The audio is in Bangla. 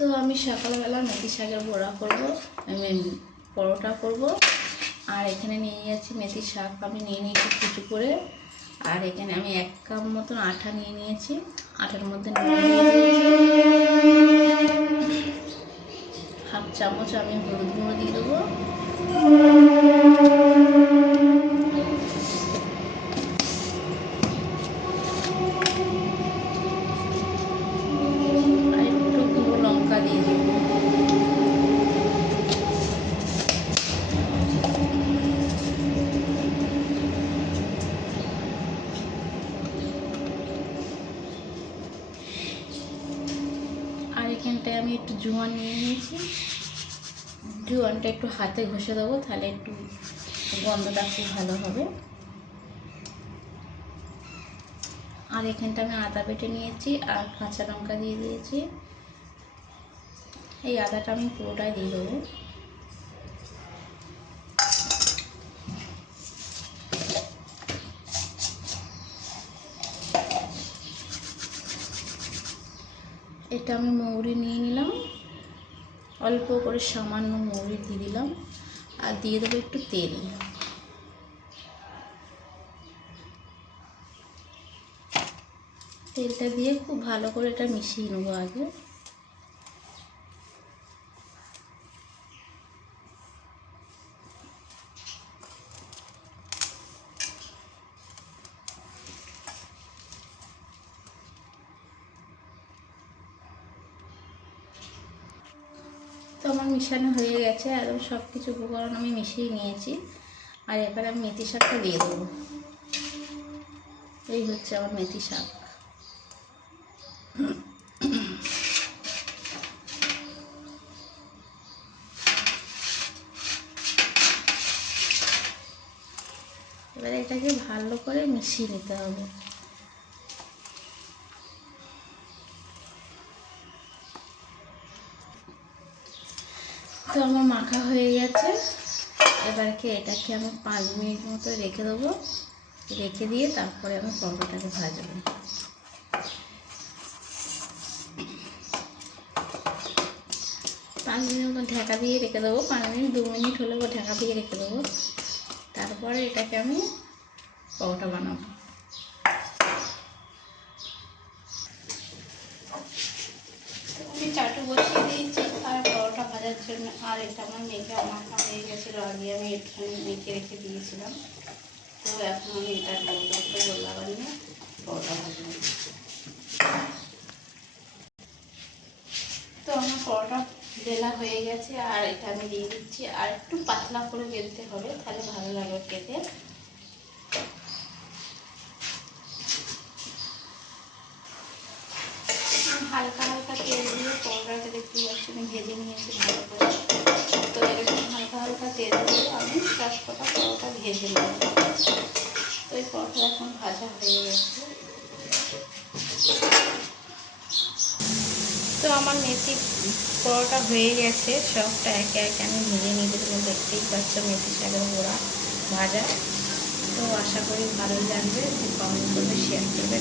তো আমি সকালবেলা মেথি শাকের বড়া করব, পরোটা করব। আর এখানে নিয়ে যাচ্ছি মেথি শাক, আমি নিয়ে নিয়েছি কুচু করে। আর এখানে আমি 1 কাপ মতন আটা নিয়ে নিয়েছি, আটার মধ্যে নুন দিয়ে দিয়েছি, হাফ চামচ আমি হলুদ গুঁড়ো দিয়ে দেবো, আর একটু গুঁড়ো লঙ্কা দিয়ে দেবো। আর এখানটায় আমি একটু জোয়ান নিয়ে নিয়েছি, জোয়ানটা একটু হাতে ঘষে দেবো, তাহলে একটু গন্ধটা খুব ভালো হবে। আর এখানটা আমি আদা বেটে নিয়েছি আর কাঁচা লঙ্কা দিয়ে দিয়েছি। এই আদাটা আমি পুরোটাই দিয়ে দেবো। এটা আমি মৌরি নিয়ে নিলাম, অল্প করে সামান্য মৌরি দিয়ে দিলাম, আর দিয়ে দেবো একটু তেল। তেলটা দিয়ে খুব ভালো করে এটা মিশিয়ে নেবো আগে। তো আমার মিশানো হয়ে গেছে, একদম সব কিছু উপকরণ আমি মিশিয়ে নিয়েছি। আর এবারে আমি মেথি শাকটা দিয়ে দেবো। এই হচ্ছে আমার মেথি শাক। এবারে এটাকে ভালো করে মিশিয়ে নিতে হবে। তো আমার মাখা হয়ে গেছে, এবারকে এটাকে আমি 5 মিনিট মতো রেখে দেবো। রেখে দিয়ে তারপরে আমি পরোটাটাকে ভাজবো। 5 মিনিট মতো ঢাকা দিয়ে রেখে দেবো। 5 মিনিট 2 মিনিট হলে ঢাকা দিয়ে রেখে দেবো। তারপরে এটাকে আমি পরোটা বানাবো। আমি চাটু বসিয়ে দিয়েছি আর পরোটা ভাজার জন্য। আর এটা আমার মেখে মাখা হয়ে গেছিলো, আগে আমি একটুখানি মেখে রেখে দিয়েছিলাম। তো এখন আমি এটা গোল্লা বানিয়ে পরোটা ভাজবো। তো আমার পরোটা বেলা হয়ে গেছে, আর এটা আমি দিয়ে দিচ্ছি। আর একটু পাতলা করে বেলতে হবে, তাহলে ভালো লাগবে খেতে। হালকা হালকা তেল দিয়ে পরোটাটা দেখতে পাচ্ছি আমি ভেজে নিয়েছি ভালো করে। তো এরকম হালকা হালকা তেল দিয়ে আমি 10 পরোটা ভেজে নেব। তো এই পরোটা এখন ভাজা হয়ে গেছে। তো আমার মেথি পরোটা হয়ে গেছে, সবটা একে একে আমি ভেজে নিয়ে যেতে, দেখতেই পাচ্ছ মেথি শাকের বড়া ভাজা। তো আশা করি ভালোই লাগবে, কমেন্ট করবে, শেয়ার করবে।